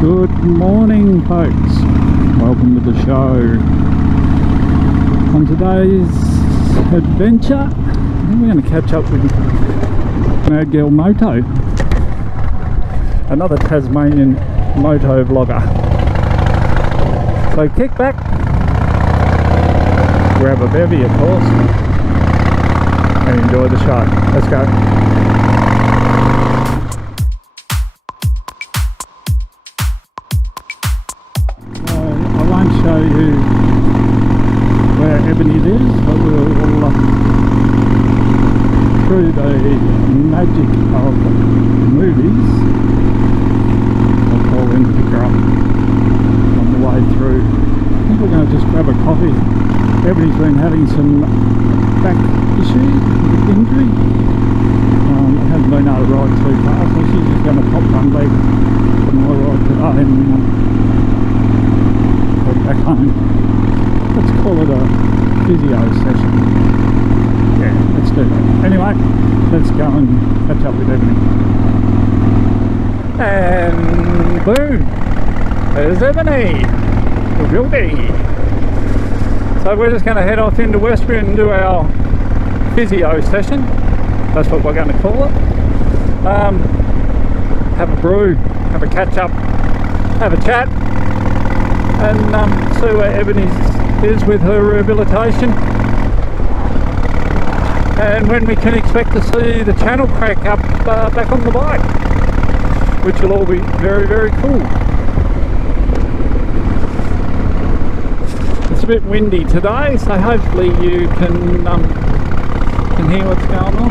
Good morning, folks. Welcome to the show. On today's adventure, we're going to catch up with Mad Girl Moto, another Tasmanian moto vlogger. So kick back, grab a bevy, of course, and enjoy the show. Let's go. Show you where Ebony lives, but we'll through the magic of movies, I'll call in to pick her up on the way through. I think we're going to just grab a coffee. Ebony's been having some back issues with injury. Hasn't been able to ride too far, so she's just going to pop one leg from my ride today and back home. Let's call it a physio session. Yeah, let's do that. Anyway, let's go and catch up with Ebony. And boom! There's Ebony! The beauty! So we're just going to head off into Westbury and do our physio session. That's what we're going to call it. Have a brew, have a catch up, have a chat, and see where Ebony is with her rehabilitation, and when we can expect to see the channel crank up back on the bike, which will all be very, very cool. It's a bit windy today, so hopefully you can hear what's going on.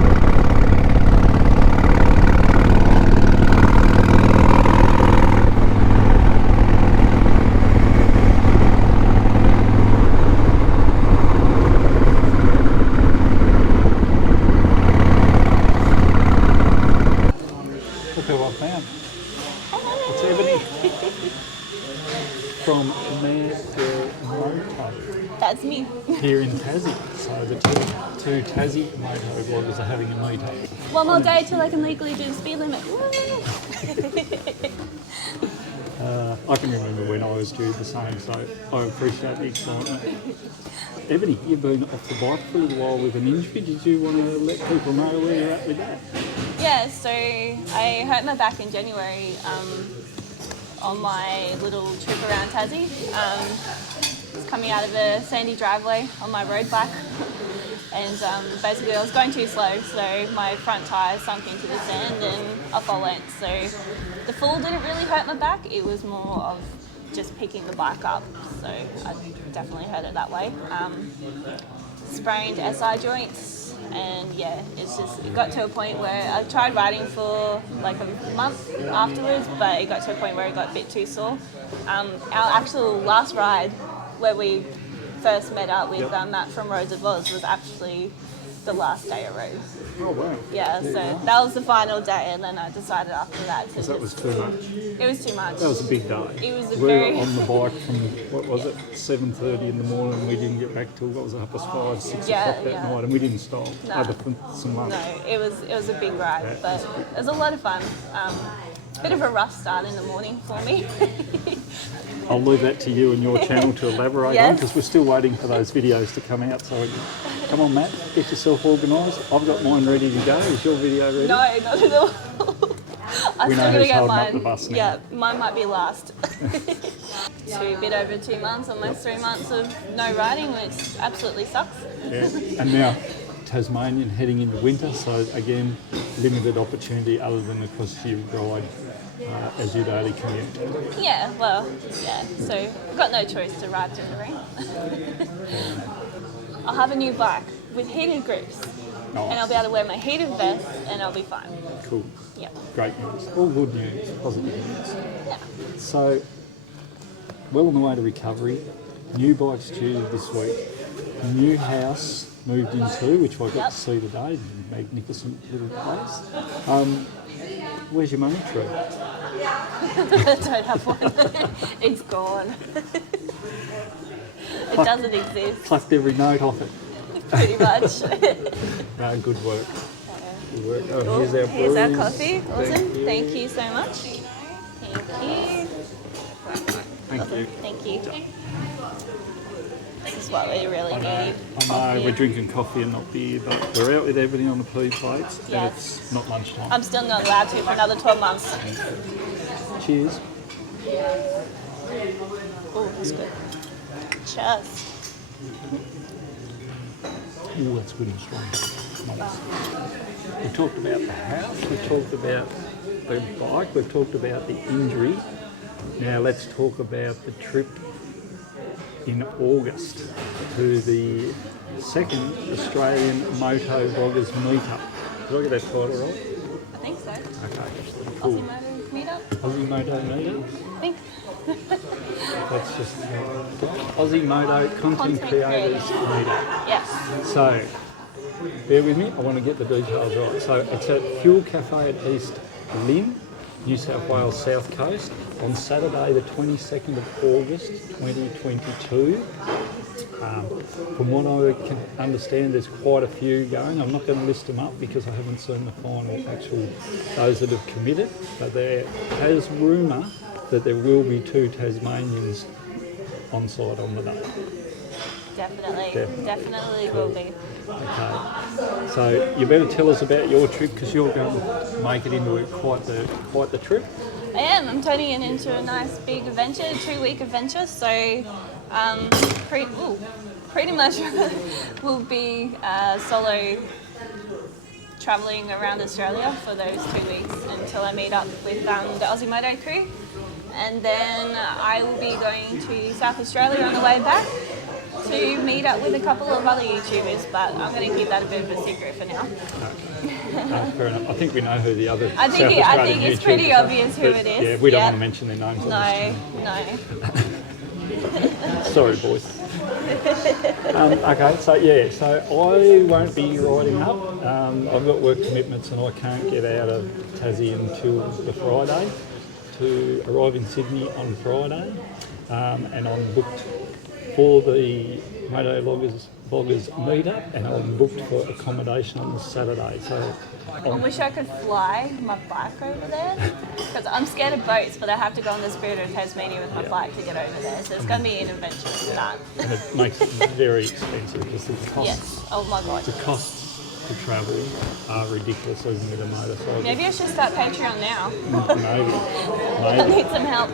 From Mad Girl Moto. That's me. Here in Tassie. So the two Tassie moto vloggers are having a meetup. One more day till I can legally do the speed limit. I can remember when I was due the same, so I appreciate the excitement. Ebony, you've been off the bike for a little while with an injury. Did you want to let people know where you're at with that? Yeah, so I hurt my back in January. On my little trip around Tassie. Was coming out of a sandy driveway on my road bike, and basically I was going too slow, so my front tyre sunk into the sand and off I went. So the fall didn't really hurt my back, it was more of just picking the bike up, so I definitely hurt it that way. Sprained SI joints, and yeah, it got to a point where I tried riding for like a month afterwards, but it got to a point where it got a bit too sore. Our actual last ride, where we first met up with Matt from Roads of Oz, was actually the last day I rode. Oh wow. Yeah, so that was the final day, and then I decided after that to that was too much. It was too much. That was a big day. It was we were on the bike from, what was it, 7:30 in the morning, and we didn't get back till, what was it, 5:30, 6 o'clock that night, and we didn't stop. Other than some lunch. No, it was a big ride, but it was a lot of fun. Bit of a rough start in the morning for me. I'll leave that to you and your channel to elaborate on, because we're still waiting for those videos to come out. So come on, Matt, get yourself organised. I've got mine ready to go. Is your video ready? No, not at all. I'm still going to get mine. Up the bus now. Yeah, mine might be last. A bit over 2 months, almost 3 months of no riding, which absolutely sucks. Yeah, and now Tasmanian heading into winter, so again, limited opportunity other than, of course, you ride as your daily commute. Yeah, well, yeah, so I've got no choice to ride through the rain. I'll have a new bike with heated grips, and I'll be able to wear my heated vest, and I'll be fine. Cool. Yeah. Great news. All good news, positive news. Yeah. So, well on the way to recovery, new bikes due this week, new house moved into, which I got to see today, magnificent little place. Where's your money tree? I don't have one. It's gone. It doesn't exist. Plucked every note off it. Pretty much. No, good work. Good work. Oh, Here's our brews. coffee. Awesome. Thank you so much. Thank you. Thank you. Thank you. This is what we really need. I know Coffee. we're drinking coffee and not beer, but we're out with everything on the pee plates and Yes. it's not lunchtime. I'm still not allowed to for another 12 months. Cheers. Oh, that's good. Cheers. Oh, that's good and strong. Nice. We talked about the house, we talked about the bike, we've talked about the injury. Now let's talk about the trip in August to the second Australian Moto Vloggers Meetup. Did I get that title right? I think so. Okay, cool. Aussie Moto meetup? Aussie Moto Meetup? I think. That's just Aussie Moto Content Creators Meetup. Yes. So, bear with me, I want to get the details right. So it's at Fuel Cafe at East Lynn, New South Wales South Coast, on Saturday the 22nd of August 2022. From what I can understand, there's quite a few going. I'm not going to list them up because I haven't seen the final those that have committed, but there has rumour that there will be 2 Tasmanians on site on the day. Definitely will be. Okay, so you better tell us about your trip because you're going to make it into quite the trip. I am. I'm turning it into a nice big adventure, 2-week adventure. So, pretty much will be solo travelling around Australia for those 2 weeks until I meet up with the Aussie Moto crew, and then I will be going to South Australia on the way back to meet up with a couple of other YouTubers, but I'm going to keep that a bit of a secret for now. Fair enough. I think we know who the other I think it's pretty obvious who it is. Yeah, we don't want to mention their names. No. Sorry, boys. Okay, so I won't be riding up. I've got work commitments and I can't get out of Tassie until the Friday to arrive in Sydney on Friday, and I'm booked for the Moto Vloggers meetup, and I'm booked for accommodation on the Saturday. So I wish I could fly my bike over there because I'm scared of boats, but I have to go on the Spirit of Tasmania with my bike to get over there. So it's going to be an adventure to start. And it makes it very expensive because the costs. Yes. Oh my god. The costs to travel are ridiculous even with a motorcycle. Maybe I should start Patreon now. Maybe. I need some help.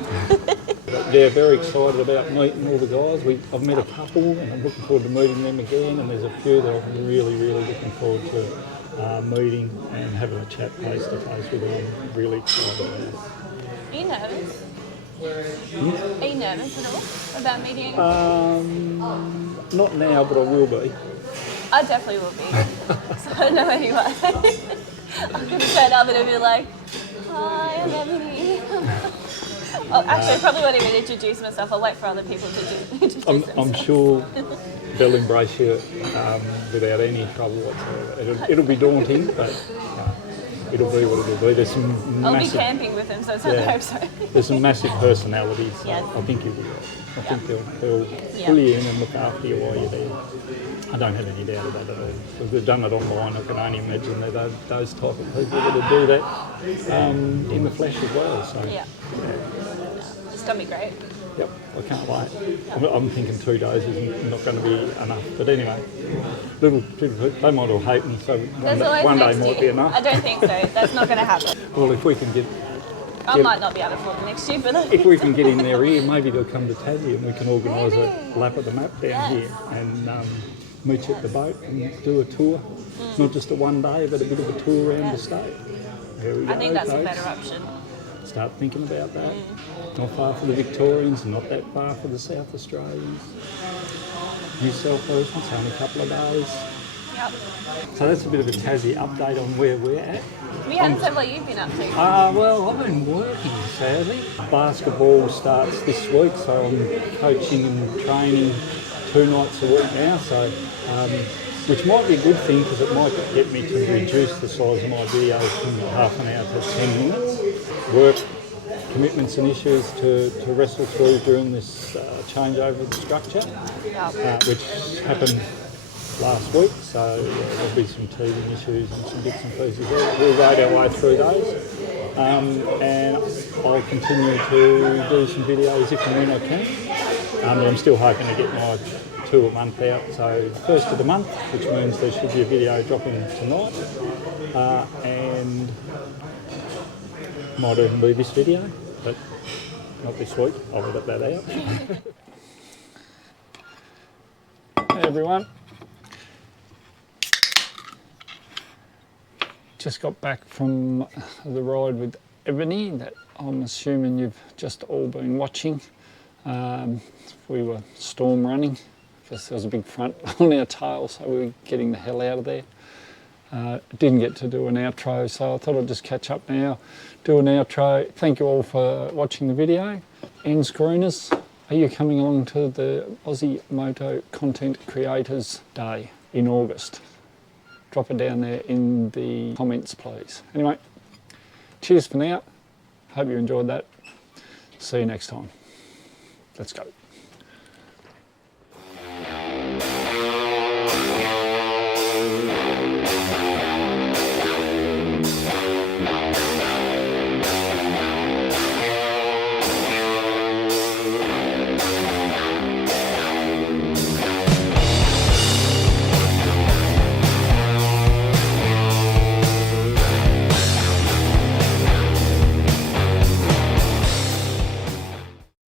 But they're very excited about meeting all the guys. I've met a couple and I'm looking forward to meeting them again, and there's a few that I'm really looking forward to meeting and having a chat face to face with them. I'm really excited about it. Are you nervous? Are you nervous at all about meeting? Not now, but I will be. I definitely will be. So I don't know anyway. I'm going to turn up and it'll be like, hi, I'm Emily. Oh, actually, I probably won't even introduce myself. I'll wait for other people to introduce themselves. I'm sure they'll embrace you without any trouble whatsoever. It'll be daunting, but it'll be what it'll be. There's some I'll be camping with them, so I hope so. There's some massive personalities. So Yes. I think you'll be right. I think they'll pull you in and look after you while you're there. I don't have any doubt about that at all. If they've done it online, I can only imagine they're those type of people that do that in the flesh as well. So Yeah. It's going to be great. Yep, I can't wait. I'm thinking 2 days is not going to be enough. But anyway, they might all hate me, so one day might be enough. I don't think so. That's not going to happen. Well, if we can get... I might not be able to afford it next year, but... If we can get in their ear, maybe they'll come to Tassie and we can organise a lap of the map down here and meet you at the boat and do a tour. Not just a one day, but a bit of a tour around the state. There we go, I think that's folks. a better option. Start thinking about that. Not far for the Victorians, not that far for the South Australians. New South Wales, it's only a couple of days. Yep. So that's a bit of a Tassie update on where we're at. We haven't said what you've been up to. Well, I've been working, sadly. Basketball starts this week, so I'm coaching and training 2 nights a week now, so which might be a good thing because it might get me to reduce the size of my videos from half an hour to 10 minutes. Work commitments and issues to wrestle through during this changeover of the structure, which happened last week, so there'll be some teething issues and some bits and pieces there. We'll ride our way through those. and I'll continue to do some videos if and when I can. But I'm still hoping to get my 2 a month out, so first of the month, which means there should be a video dropping tonight, and might even be this video, but not this week. I'll edit that out. Hey everyone, just got back from the ride with Ebony that I'm assuming you've just all been watching. We were storm running because there was a big front on our tail, so we were getting the hell out of there. Didn't get to do an outro, so I thought I'd just catch up now, do an outro. Thank you all for watching the video. End screeners, are you coming along to the Aussie Moto Content Creators Day in August? Drop it down there in the comments, please. Anyway, cheers for now. Hope you enjoyed that. See you next time. Let's go.